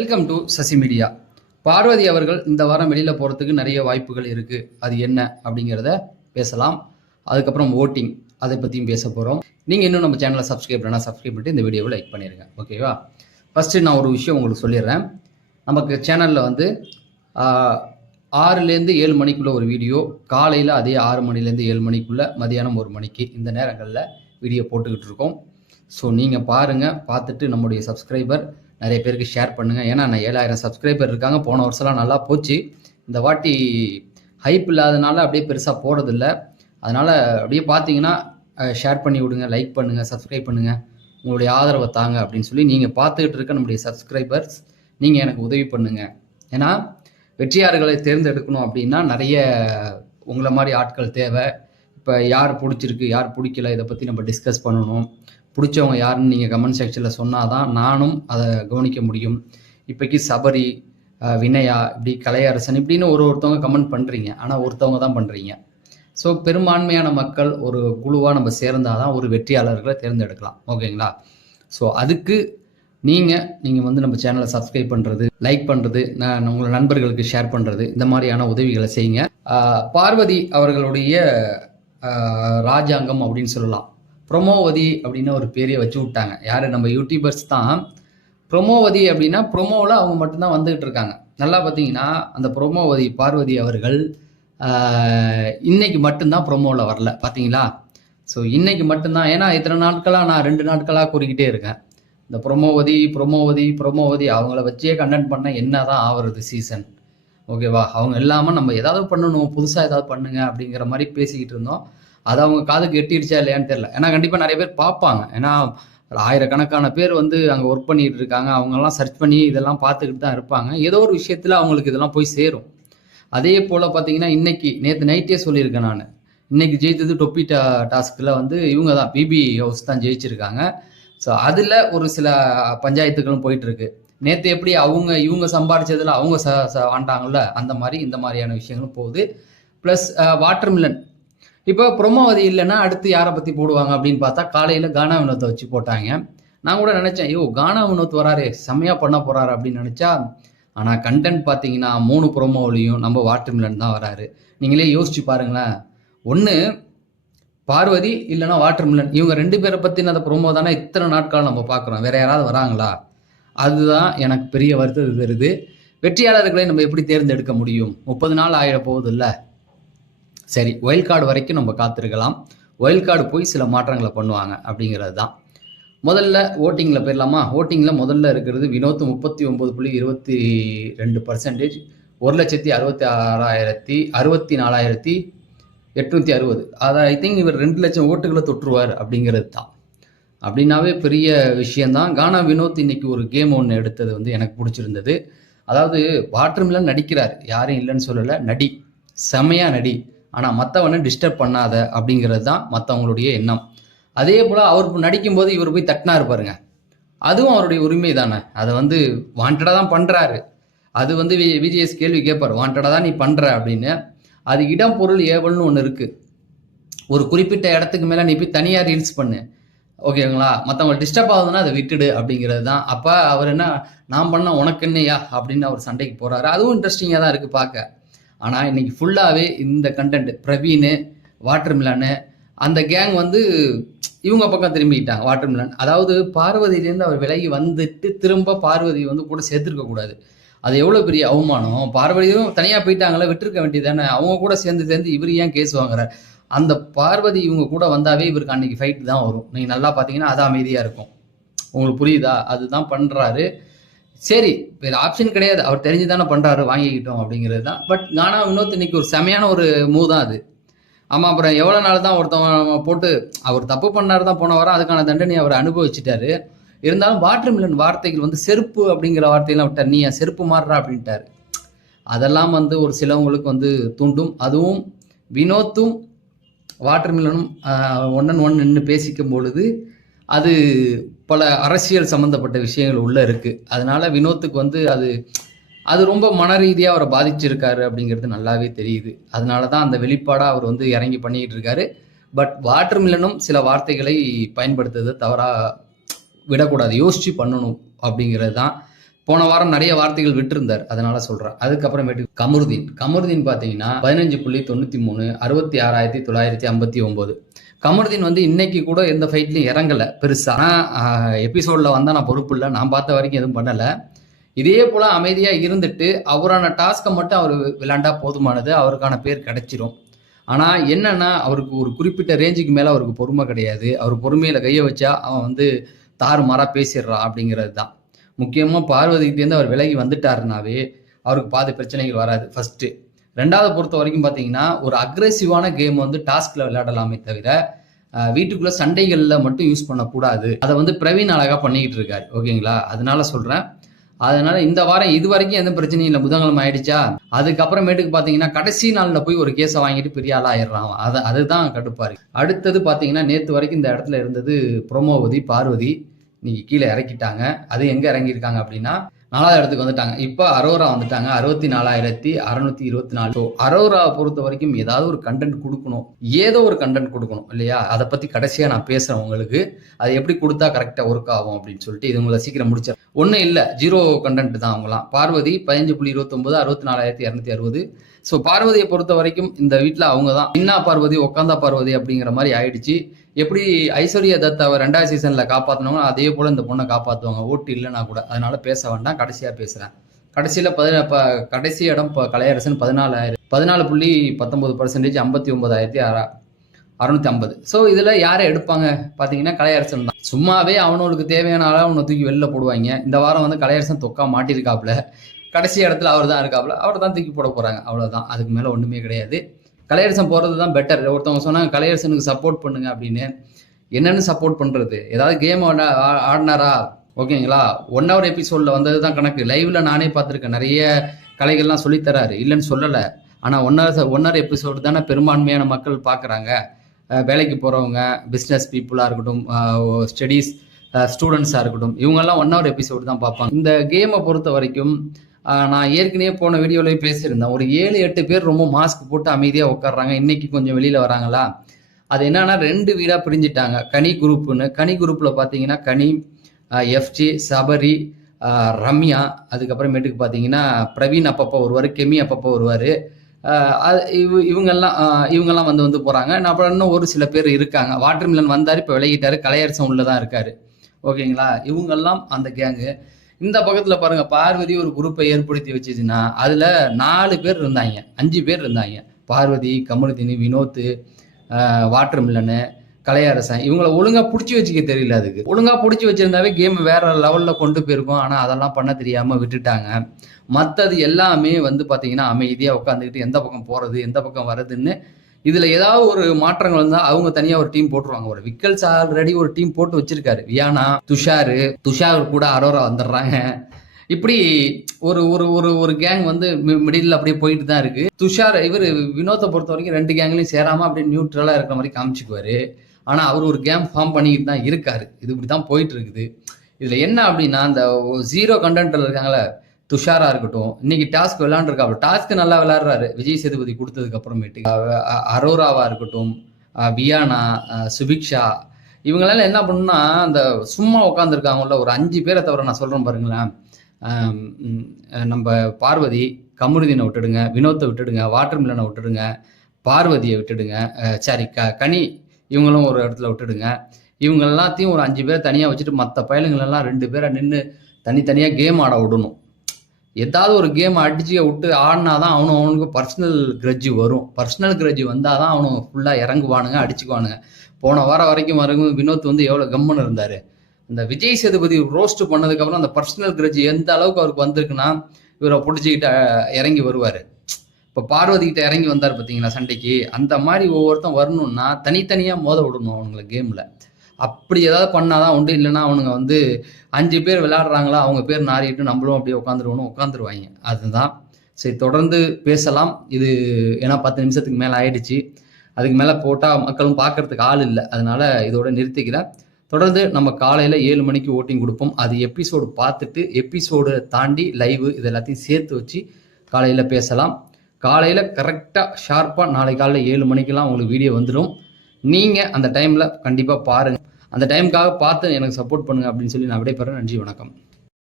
Welcome to Sasi media. Parvathi அவர்கள் இந்த வாரம் வெளியில் போகிறதுக்கு நிறைய வாய்ப்புகள் இருக்குது. அது என்ன அப்படிங்கிறத பேசலாம். அதுக்கப்புறம் ஓட்டிங் அதை பற்றியும் பேச போகிறோம். நீங்கள் இன்னும் நம்ம சேனலை சப்ஸ்கிரைப் பண்ணால் சப்ஸ்கிரைப் பண்ணிட்டு இந்த வீடியோவை லைக் பண்ணிடுங்க. ஓகேவா? ஃபஸ்ட்டு நான் ஒரு விஷயம் உங்களுக்கு சொல்லிடுறேன். நமக்கு சேனலில் வந்து 6லேருந்து 7 மணிக்குள்ளே ஒரு வீடியோ, காலையில் அதே 6 மணிலேருந்து 7 மணிக்குள்ளே, மதியானம் 1 மணிக்கு இந்த நேரங்களில் வீடியோ போட்டுக்கிட்டு இருக்கோம். ஸோ நீங்கள் பாருங்கள், பார்த்துட்டு நம்முடைய சப்ஸ்கிரைபர் நிறைய பேருக்கு ஷேர் பண்ணுங்கள். ஏன்னா நான் 7000 சப்ஸ்கிரைபர் இருக்காங்க. போன வருஷம்லாம் நல்லா போச்சு. இந்த வாட்டி ஹைப் இல்லாதனால அப்படியே பெருசாக போகிறதில்ல. அதனால் அப்படியே பார்த்தீங்கன்னா ஷேர் பண்ணி விடுங்க, லைக் பண்ணுங்கள், சப்ஸ்கிரைப் பண்ணுங்கள், உங்களுடைய ஆதரவை தாங்க அப்படின்னு சொல்லி நீங்கள் பார்த்துக்கிட்டு இருக்க நம்முடைய சப்ஸ்கிரைபர்ஸ் நீங்கள் எனக்கு உதவி பண்ணுங்கள். ஏன்னா வெற்றியாளர்களை தேர்ந்தெடுக்கணும் அப்படின்னா நிறைய உங்களை மாதிரி ஆட்கள் தேவை. இப்போ யார் பிடிச்சிருக்கு யார் பிடிக்கல இதை பற்றி நம்ம டிஸ்கஸ் பண்ணணும். பிடிச்சவங்க யாருன்னு நீங்கள் கமெண்ட் செக்ஷனில் சொன்னால் தான் நானும் அதை கவனிக்க முடியும். இப்போக்கி சபரி, வினயா, இப்படி கலையரசன் இப்படின்னு ஒருத்தவங்க கமெண்ட் பண்ணுறீங்க, ஆனால் ஒருத்தவங்க தான் பண்ணுறீங்க. ஸோ பெரும்பான்மையான மக்கள் ஒரு குழுவாக நம்ம சேர்ந்தால் தான் ஒரு வெற்றியாளர்களை தேர்ந்தெடுக்கலாம். ஓகேங்களா? ஸோ அதுக்கு நீங்கள் வந்து நம்ம சேனலை சப்ஸ்கிரைப் பண்ணுறது, லைக் பண்ணுறது, உங்களை நண்பர்களுக்கு ஷேர் பண்ணுறது, இந்த மாதிரியான உதவிகளை செய்யுங்க. பார்வதி அவர்களுடைய ராஜாங்கம் அப்படின்னு சொல்லலாம். ப்ரொமோவதி அப்படின்னு ஒரு பேரையை வச்சு விட்டாங்க. யார்? நம்ம யூடியூபர்ஸ் தான். ப்ரொமோவதி அப்படின்னா ப்ரொமோவில் அவங்க மட்டும்தான் வந்துகிட்டு இருக்காங்க. நல்லா பார்த்தீங்கன்னா அந்த ப்ரொமோவதி பார்வதி அவர்கள் இன்னைக்கு மட்டும்தான் ப்ரொமோவில் வரல. பார்த்தீங்களா? ஸோ இன்னைக்கு மட்டும்தான். ஏன்னா இத்தனை நாட்களாக நான் 2 நாட்களாக கூறிக்கிட்டே இருக்கேன். இந்த ப்ரொமோவதி அவங்கள வச்சே கண்டென்ட் பண்ண என்ன தான் ஆவறது சீசன்? ஓகேவா? அவங்க இல்லாமல் நம்ம ஏதாவது பண்ணணும், புதுசாக ஏதாவது பண்ணுங்க அப்படிங்கிற மாதிரி பேசிக்கிட்டு இருந்தோம். அது அவங்க காதுக்கு எட்டிடுச்சா இல்லையான்னு தெரியல. ஏன்னா கண்டிப்பாக நிறைய பேர் பார்ப்பாங்க. ஏன்னா ஆயிரக்கணக்கான பேர் வந்து அங்கே ஒர்க் பண்ணிட்டு இருக்காங்க. அவங்கெல்லாம் சர்ச் பண்ணி இதெல்லாம் பார்த்துக்கிட்டு தான் இருப்பாங்க. ஏதோ ஒரு விஷயத்தில் அவங்களுக்கு இதெல்லாம் போய் சேரும். அதே போல் பார்த்தீங்கன்னா நேற்று நைட்டே சொல்லியிருக்கேன் நான். இன்னைக்கு ஜெயித்தது டொப்பி டாஸ்கில் வந்து இவங்க தான், பிபி ஹவுஸ் தான் ஜெயிச்சிருக்காங்க. ஸோ அதில் ஒரு சில பஞ்சாயத்துகளும் போயிட்டுருக்கு. நேற்று எப்படி இவங்க சம்பாதிச்சதில் அவங்க வாண்டாங்கல்ல, அந்த மாதிரி இந்த மாதிரியான விஷயங்களும் போகுது. ப்ளஸ் வாட்டர்மிலன் இப்போ ப்ரொமோவதி இல்லைன்னா அடுத்து யாரை பற்றி போடுவாங்க அப்படின்னு பார்த்தா காலையில் கானா வினோத்தை வச்சு போட்டாங்க. நான் கூட நினச்சேன், கானா வினோத் வராரு, செம்மையாக பண்ண போகிறாரு அப்படின்னு நினச்சா, ஆனால் கண்டென்ட் பார்த்தீங்கன்னா 3 ப்ரொமோவிலையும் நம்ம வாட்டர்மிலன் தான் வராரு. நீங்களே யோசிச்சு பாருங்களேன். ஒன்று பார்வதி இல்லைன்னா வாட்டர்மிலன், இவங்க 2 பேரை பற்றின அந்த ப்ரொமோ தானே இத்தனை நாட்கள் நம்ம பார்க்குறோம். வேற யாராவது வராங்களா? அதுதான் எனக்கு பெரிய வருத்தத்தை தருது. வெற்றியாளர்களை நம்ம எப்படி தேர்ந்தெடுக்க முடியும்? 30 நாள் ஆகிட போகுது இல்லை? சரி, ஒயில்ட் கார்டு வரைக்கும் நம்ம காத்திருக்கலாம். ஒயில்ட் கார்டு போய் சில மாற்றங்களை பண்ணுவாங்க அப்படிங்கிறது தான். முதல்ல ஓட்டிங்கில் போயிடலாமா? ஓட்டிங்கில் முதல்ல இருக்கிறது வினோத் 39.22%, 1,66,64,860. அதை ஐ திங்க் இவர் 2 லட்சம் ஓட்டுகளை தொற்றுவார் அப்படிங்கிறது தான். அப்படின்னாவே பெரிய விஷயந்தான். கானா வினோத் இன்னைக்கு ஒரு கேம் ஒன்று எடுத்தது வந்து எனக்கு பிடிச்சிருந்தது. அதாவது வாட்டர்மிலன் நடிக்கிறார், யாரும் இல்லைன்னு சொல்லலை, செமையாக நடி, ஆனால் மற்றவனை டிஸ்டர்ப் பண்ணாத அப்படிங்கிறது தான் மற்றவங்களுடைய எண்ணம். அதே போல் அவர் நடிக்கும்போது இவர் போய் தட்டினார் பாருங்க, அதுவும் அவருடைய உரிமை தானே. அதை வந்து வாண்டடாக தான் பண்ணுறாரு. அது வந்து விஜிஎஸ் கேள்வி கேட்பார், வாண்டடாக தான் நீ பண்ணுற அப்படின்னு. அது இடம் பொருள் ஏவல்னு ஒன்று இருக்குது. ஒரு குறிப்பிட்ட இடத்துக்கு மேலே நீ போய் தனியாக ரீல்ஸ் பண்ணு, ஓகேங்களா? மற்றவங்க டிஸ்டர்ப் ஆகுதுன்னா அதை விட்டுடு அப்படிங்கிறது தான். அப்போ அவர் என்ன, நான் பண்ண உனக்கு என்னையா அப்படின்னு அவர் சண்டைக்கு போகிறாரு. அதுவும் இன்ட்ரெஸ்டிங்காக தான் இருக்குது பார்க்க. ஆனால் இன்னைக்கு ஃபுல்லாகவே இந்த கண்டென்ட் பிரவீனு, வாட்டர்மிலனு, அந்த கேங் வந்து இவங்க பக்கம் திரும்பிக்கிட்டாங்க. வாட்டர்மிலன் அதாவது பார்வதியிலேருந்து அவர் விலகி வந்துட்டு திரும்ப பார்வதி வந்து கூட சேர்த்துருக்கக்கூடாது. அது எவ்வளோ பெரிய அவமானம். பார்வதியும் தனியாக போயிட்டாங்களே, விட்டுருக்க வேண்டியது தானே. அவங்க கூட சேர்ந்து இவர் ஏன் கேஸ் வாங்குறார்? அந்த பார்வதி இவங்க கூட வந்தாவே இவருக்கு அன்னைக்கு ஃபைட் தான் வரும். நீங்கள் நல்லா பார்த்தீங்கன்னா அது அமைதியாக இருக்கும். உங்களுக்கு புரியுதா? அதுதான் பண்ணுறாரு. சரி, வேறு ஆப்ஷன் கிடையாது, அவர் தெரிஞ்சு தானே பண்ணுறாரு, வாங்கிக்கிட்டோம் அப்படிங்கிறது தான். பட் கானா வினோத் இன்னைக்கு ஒரு செமையான ஒரு மூவ் தான் அது. ஆமாம், அப்புறம் எவ்வளோ நாள் தான் ஒருத்தவங்க போட்டு அவர் தப்பு பண்ணார் தான் போன வாரம், அதுக்கான தண்டனை அவர் அனுபவிச்சுட்டாரு. இருந்தாலும் வாட்டர்மிலன் வார்த்தைகள் வந்து செருப்பு அப்படிங்கிற வார்த்தையெல்லாம் விட்டார். நீ என் செருப்பு மாறுறா அப்படின்ட்டார். அதெல்லாம் வந்து ஒரு சிலவங்களுக்கு வந்து தூண்டும். அதுவும் வினோத்தும் வாட்டர்மிலனும் 1-on-1 நின்று பேசிக்கும் பொழுது அது பல அரசியல் சம்மந்தப்பட்ட விஷயங்கள் உள்ளே இருக்குது. அதனால வினோத்துக்கு வந்து அது ரொம்ப மன ரீதியாக அவரை பாதிச்சிருக்காரு அப்படிங்கிறது நல்லாவே தெரியுது. அதனால தான் அந்த வெளிப்பாடாக அவர் வந்து இறங்கி பண்ணிக்கிட்டு இருக்காரு. பட் வாட்டர்மிலனும் சில வார்த்தைகளை பயன்படுத்துறது தவறாக விடக்கூடாது, யோசிச்சு பண்ணணும் அப்படிங்கிறது தான். போன வாரம் நிறைய வார்த்தைகள் விட்டுருந்தார், அதனால சொல்றேன். அதுக்கப்புறமேட்டு கமருதீன் பார்த்தீங்கன்னா 15.93, 66,959. கமருதீன் வந்து இன்னைக்கு கூட எந்த ஃபைட்லையும் இறங்கல பெருசா. எபிசோட்ல வந்தா நான் பொறுப்பு இல்லை, நான் பார்த்த வரைக்கும் எதுவும் பண்ணல. இதே போல அமைதியா இருந்துட்டு அவரான டாஸ்கை மட்டும் அவர் விளையாண்டா போதுமானது, அவருக்கான பேர் கிடைச்சிரும். ஆனா என்னன்னா, அவருக்கு ஒரு குறிப்பிட்ட ரேஞ்சுக்கு மேல அவருக்கு பொறுமை கிடையாது. அவர் பொறுமையில கையை வச்சா அவன் வந்து தாறுமாறா பேசிடுறான் அப்படிங்கிறது தான். முக்கியமா பார்வதிக்கிட்டேருந்து அவர் விலகி வந்துட்டாருனாவே அவருக்கு பாதி பிரச்சனைகள் வராது. ஃபர்ஸ்ட். ரெண்டாவது பொறுத்த வரைக்கும் பார்த்தீங்கன்னா, ஒரு அக்ரெசிவான கேம் வந்து டாஸ்க்ல விளையாடலாமே தவிர வீட்டுக்குள்ள சண்டைகள்ல மட்டும் யூஸ் பண்ணக்கூடாது. அதை வந்து பிரவீன் அழகா பண்ணிக்கிட்டு இருக்காரு. ஓகேங்களா? அதனால சொல்றேன். அதனால இந்த வாரம் இது வரைக்கும் எந்த பிரச்சனையும் இல்லை, புதன்கிழமை ஆயிடுச்சா. அதுக்கப்புறமேட்டுக்கு பார்த்தீங்கன்னா கடைசி நாளில் போய் ஒரு கேஸை வாங்கிட்டு பெரிய ஆள் ஆயிடுறான். அதுதான் கடுப்பா இருக்கு. அடுத்தது பார்த்தீங்கன்னா, நேற்று வரைக்கும் இந்த இடத்துல இருந்தது புரோமோவதி, பார்வதி. இன்னைக்கு கீழே இறக்கிட்டாங்க. அது எங்க இறங்கியிருக்காங்க அப்படின்னா 4வது இடத்துக்கு வந்துட்டாங்க. இப்போ அரோரா வந்துட்டாங்க 64,624. அரோராவை பொறுத்த வரைக்கும் ஏதாவது ஒரு கண்டென்ட் கொடுக்கணும், ஏதோ ஒரு கண்டென்ட் கொடுக்கணும் இல்லையா? அதை பத்தி கடைசியா நான் பேசுறேன் உங்களுக்கு. அது எப்படி கொடுத்தா கரெக்டா ஒர்க் ஆகும் அப்படின்னு சொல்லிட்டு இது உங்களை சீக்கிரம் முடிச்சேன். ஒன்றும் இல்லை, 0 கண்டென்ட் தான் அவங்களாம். பார்வதி 15.29, 64,260. ஸோ பார்வதியை பொறுத்த வரைக்கும் இந்த வீட்டில் அவங்க தான் இன்னா பார்வதி உக்காந்தா பார்வதி அப்படிங்கிற மாதிரி ஆயிடுச்சு. எப்படி ஐஸ்வர்யா தத்தாவை 2வது சீசன்ல காப்பாற்றினவங்க அதே போல இந்த பொண்ணை காப்பாற்றுவாங்க, ஓட்டு இல்லைன்னா கூட. அதனால பேச வேண்டாம், கடைசியா பேசுறேன். கடைசியில கடைசி இடம் கலையரசன் 14.19%, 59,650. ஸோ இதுல யாரை எடுப்பாங்க பாத்தீங்கன்னா கலையரசன் தான். சும்மாவே அவனுக்கு தேவையான ஆளா அவனை தூக்கி வெளில போடுவாங்க. இந்த வாரம் வந்து கலையரசன் தொக்கா மாட்டிருக்காப்புல, கடைசி இடத்துல அவர் தான் இருக்காப்புல, அவர் தான் தூக்கி போட போறாங்க. அவ்வளவுதான், அதுக்கு மேல ஒண்ணுமே கிடையாது. கலையரசன் போறது தான் பெட்டர். ஒருத்தவங்க சொன்னாங்க கலையரசனுக்கு சப்போர்ட் பண்ணுங்க அப்படின்னு. என்னன்னு சப்போர்ட் பண்றது? ஏதாவது கேம் ஆடினாரா? ஓகேங்களா? 1 hour எபிசோட்ல வந்தது தான் கணக்கு. லைவ்ல நானே பார்த்துருக்கேன், நிறைய கலைகள்லாம் சொல்லித்தராரு, இல்லைன்னு சொல்லலை. ஆனா 1 hour எபிசோடு தானே பெரும்பான்மையான மக்கள் பார்க்குறாங்க. வேலைக்கு போறவங்க, பிஸ்னஸ் பீப்புளாக இருக்கட்டும், ஸ்டூடெண்ட்ஸாக இருக்கட்டும், இவங்கெல்லாம் 1 hour எபிசோடு தான் பார்ப்பாங்க. இந்த கேமை பொறுத்த வரைக்கும் நான் ஏற்கனவே போன வீடியோலையும் பேசியிருந்தேன், ஒரு 7-8 பேர் ரொம்ப மாஸ்க் போட்டு அமைதியாக உட்காடுறாங்க. இன்னைக்கு கொஞ்சம் வெளியில வராங்களா? அது என்னன்னா 2 வீடா பிரிஞ்சுட்டாங்க. கனி குரூப்னு. கனி குரூப்ல பார்த்தீங்கன்னா கனி, எஃப்ஜி, சபரி, ரம்யா, அதுக்கப்புறமேட்டுக்கு பார்த்தீங்கன்னா பிரவீன் அப்பப்போ வருவார், கெமி அப்பப்போ வருவார். இவங்கெல்லாம் வந்து போகிறாங்க. அப்புறம் இன்னும் ஒரு சில பேர் இருக்காங்க. வாட்டர்மிலன் வந்தார், இப்போ விலகிட்டாரு. கலையரசன் உள்ள தான் இருக்காரு. ஓகேங்களா? இவங்கெல்லாம் அந்த கேங்கு. இந்த பக்கத்தில் பாருங்க, பார்வதி ஒரு குரூப்பை ஏற்படுத்தி வச்சுச்சுன்னா அதில் 4 பேர் இருந்தாங்க, 5 பேர் இருந்தாங்க. பார்வதி, கமருதீன், வினோத், வாட்டர்மிலனு, கலையரசன். இவங்களை ஒழுங்கா பிடிச்சி வச்சுக்க தெரியல. அதுக்கு ஒழுங்கா பிடிச்சி வச்சிருந்தாவே கேம் வேற லெவல்ல கொண்டு போயிருக்கும். ஆனால் அதெல்லாம் பண்ண தெரியாம விட்டுட்டாங்க. மற்றது எல்லாமே வந்து பார்த்தீங்கன்னா அமைதியாக உட்காந்துக்கிட்டு எந்த பக்கம் போறது, எந்த பக்கம் வருதுன்னு. இதுல ஏதாவது ஒரு மாற்றங்கள் இருந்தால் அவங்க தனியா ஒரு டீம் போட்டுருவாங்க. ஒரு விக்கல்ஸ் ஆல்ரெடி ஒரு டீம் போட்டு வச்சிருக்காரு. வியானா, துஷார் கூட அரோரா வந்துடுறாங்க. இப்படி ஒரு ஒரு ஒரு ஒரு கேங் வந்து மிடில் அப்படியே போயிட்டு தான் இருக்கு. துஷார் வினோத்தை பொறுத்த வரைக்கும் 2 கேங்லையும் சேராம அப்படியே நியூட்ரலா இருக்கிற மாதிரி காமிச்சுக்குவாரு. ஆனா அவர் ஒரு கேம் ஃபார்ம் பண்ணிக்கிட்டு தான் இருக்காரு. இது இப்படிதான் போயிட்டு இருக்குது. இதுல என்ன அப்படின்னா, அந்த 0 கண்டென்ட்ல இருக்காங்களே, துஷாரா இருக்கட்டும், இன்னைக்கு டாஸ்க் விளையாண்டுருக்காரு. டாஸ்க் நல்லா விளையாடுறாரு விஜய் சேதுபதி கொடுத்ததுக்கு அப்புறமேட்டு. அரோராவா இருக்கட்டும், வியானா, சுபிக்ஷா, இவங்களால என்ன பண்ணுன்னா, அந்த சும்மா உட்காந்துருக்காங்கல்ல ஒரு 5 பேரை தவிர நான் சொல்றேன் பாருங்களேன். நம்ம பார்வதி, கமருதீனை விட்டுடுங்க, வினோத்தை விட்டுடுங்க, வாட்டர்மிலனை விட்டுடுங்க, பார்வதியை விட்டுடுங்க, சாரி கனி, இவங்களும் ஒரு இடத்துல விட்டுடுங்க. இவங்க எல்லாத்தையும் ஒரு 5 பேர் தனியாக வச்சுட்டு மற்ற பயலுங்களெல்லாம் 2 பேரை நின்று தனித்தனியாக கேம் ஆட விடணும். ஏதாவது ஒரு கேம் அடிச்சு விட்டு ஆடினாதான் அவனுக்கு பர்சனல் கிரட்ஜு வரும். பர்சனல் கிரட்ஜு வந்தால் தான் அவனு ஃபுல்லாக இறங்குவானுங்க, அடிச்சுக்குவானுங்க. போன வாரம் வரைக்கும் வினோத் வந்து எவ்வளோ கம்முன்னு இருந்தார். இந்த விஜய் சேதுபதி ரோஸ்ட் பண்ணதுக்கப்புறம் அந்த பர்சனல் கிரட்ஜ் எந்த அளவுக்கு அவருக்கு வந்திருக்குன்னா, இவரை பிடிச்சிக்கிட்டு இறங்கி வருவார். இப்போ பார்வதி கிட்ட இறங்கி வந்தார் பார்த்தீங்களா சண்டைக்கு, அந்த மாதிரி ஒவ்வொருத்தன் வரணும்னா தனித்தனியாக மோத விடணும் அவனுங்களை கேமில். அப்படி ஏதாவது பண்ணாதான் உண்டு. இல்லைன்னா அவனுங்க வந்து 5 பேர் விளையாடுறாங்களா, அவங்க பேர் நாரிட்டு நம்மளும் அப்படியே உட்காந்துருவாங்க. அதுதான். சரி, தொடர்ந்து பேசலாம். இது ஏன்னா 10 நிமிஷத்துக்கு மேலே ஆயிடுச்சு. அதுக்கு மேலே போட்டால் மக்களும் பார்க்கறதுக்கு ஆள் இல்லை. அதனால இதோட நிறுத்திக்கிறேன். தொடர்ந்து நம்ம காலையில் 7 மணிக்கு ஓட்டிங் கொடுப்போம். அது எபிசோடு பார்த்துட்டு எபிசோடு தாண்டி லைவ் இது எல்லாத்தையும் சேர்த்து வச்சு காலையில் பேசலாம். காலையில் கரெக்டாக ஷார்ப்பாக நாளை காலையில் 7 மணிக்கெல்லாம் உங்களுக்கு வீடியோ வந்துடும். நீங்கள் அந்த டைமில் கண்டிப்பாக பாருங்கள். அந்த டைமுக்காக பார்த்து எனக்கு சப்போர்ட் பண்ணுங்கள் அப்படின்னு சொல்லி நான் விடைபெறேன். நன்றி, வணக்கம்.